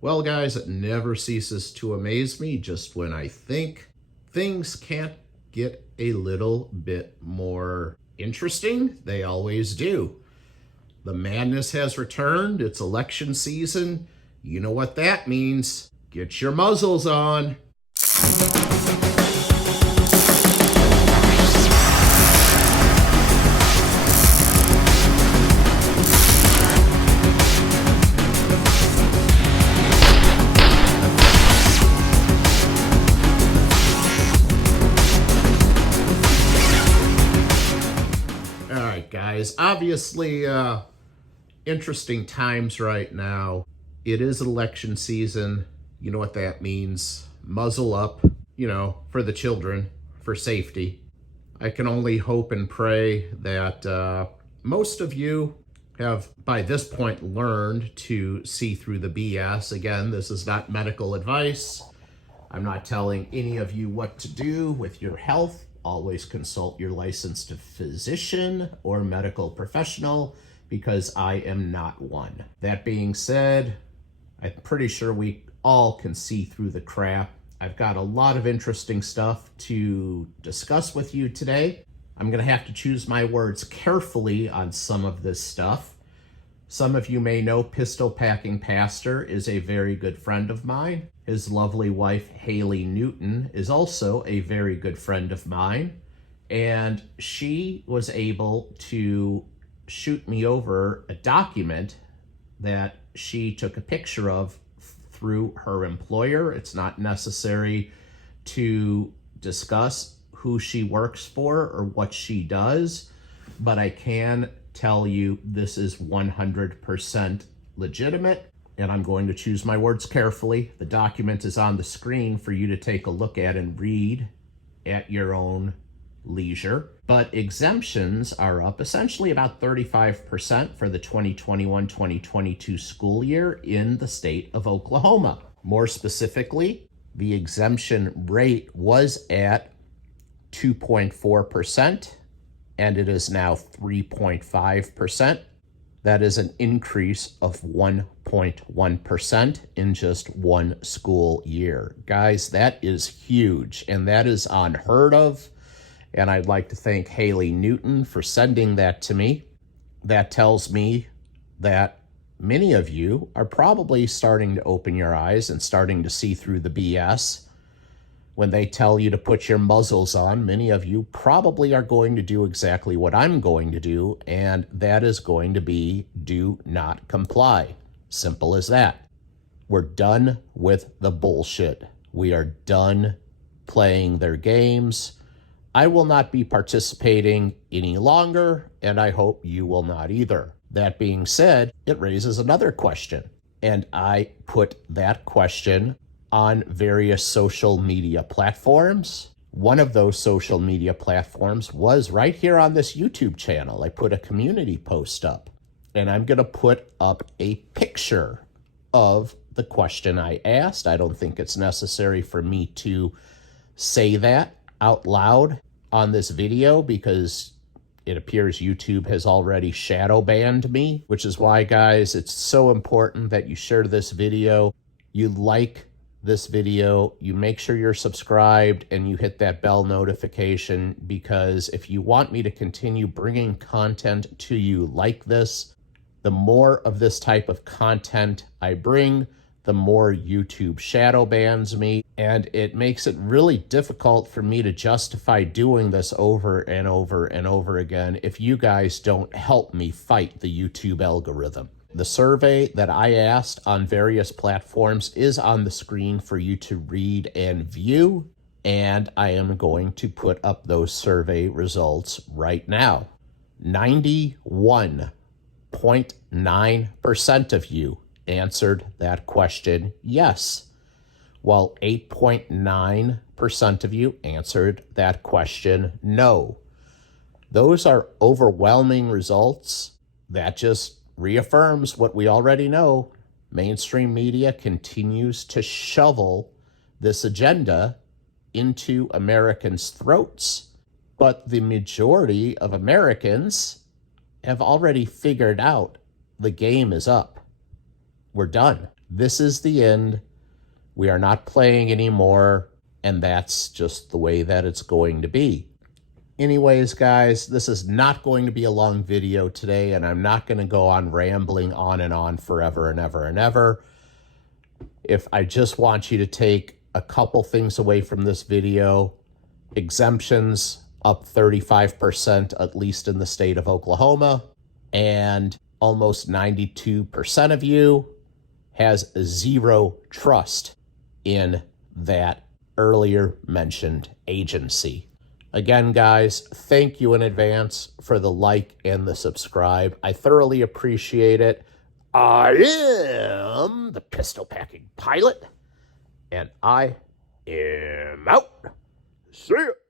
Well, guys, it never ceases to amaze me just when I think things can't get a little bit more interesting. They always do. The madness has returned. It's election season. You know what that means. Get your muzzles on. All right, guys. Obviously, interesting times right now. It is election season. You know what that means. Muzzle up, for the children, for safety. I can only hope and pray that most of you have by this point learned to see through the BS. Again, this is not medical advice. I'm not telling any of you what to do with your health. Always consult your licensed physician or medical professional, because I am not one. That being said, I'm pretty sure we all can see through the crap. I've got a lot of interesting stuff to discuss with you today. I'm going to have to choose my words carefully on some of this stuff. Some of you may know Pistol Packing Pastor is a very good friend of mine. His lovely wife, Haley Newton, is also a very good friend of mine. And she was able to shoot me over a document that she took a picture of through her employer. It's not necessary to discuss who she works for or what she does, but I can tell you this is 100% legitimate, and I'm going to choose my words carefully. The document is on the screen for you to take a look at and read at your own leisure. But exemptions are up essentially about 35% for the 2021-2022 school year in the state of Oklahoma. More specifically, the exemption rate was at 2.4%, and it is now 3.5%. That is an increase of 1.1% in just one school year. Guys, that is huge, and that is unheard of. And I'd like to thank Haley Newton for sending that to me. That tells me that many of you are probably starting to open your eyes and starting to see through the BS. When they tell you to put your muzzles on, many of you probably are going to do exactly what I'm going to do, and that is going to be do not comply. Simple as that. We're done with the bullshit. We are done playing their games. I will not be participating any longer, and I hope you will not either. That being said, it raises another question, and I put that question on various social media platforms. One of those social media platforms was right here on this YouTube channel. I put a community post up, and I'm going to put up a picture of the question I asked. I don't think it's necessary for me to say that out loud on this video because it appears YouTube has already shadow banned me, which is why, guys, it's so important that you share this video, you like this video, you make sure you're subscribed, and you hit that bell notification, because if you want me to continue bringing content to you like this, the more of this type of content I bring, the more YouTube shadow bans me, and it makes it really difficult for me to justify doing this over and over and over again if you guys don't help me fight the YouTube algorithm. The survey that I asked on various platforms is on the screen for you to read and view, and I am going to put up those survey results right now. 91.9% of you answered that question yes, while 8.9% of you answered that question no. Those are overwhelming results. That just reaffirms what we already know. Mainstream media continues to shovel this agenda into Americans' throats, but the majority of Americans have already figured out the game is up. We're done. This is the end. We are not playing anymore, and that's just the way that it's going to be. Anyways, guys, this is not going to be a long video today, and I'm not going to go on rambling on and on forever and ever and ever. If I just want you to take a couple things away from this video, exemptions up 35%, at least in the state of Oklahoma, and almost 92% of you has zero trust in that earlier mentioned agency. Again, guys, thank you in advance for the like and the subscribe. I thoroughly appreciate it. I am the Pistol Packing Pilot, and I am out. See ya.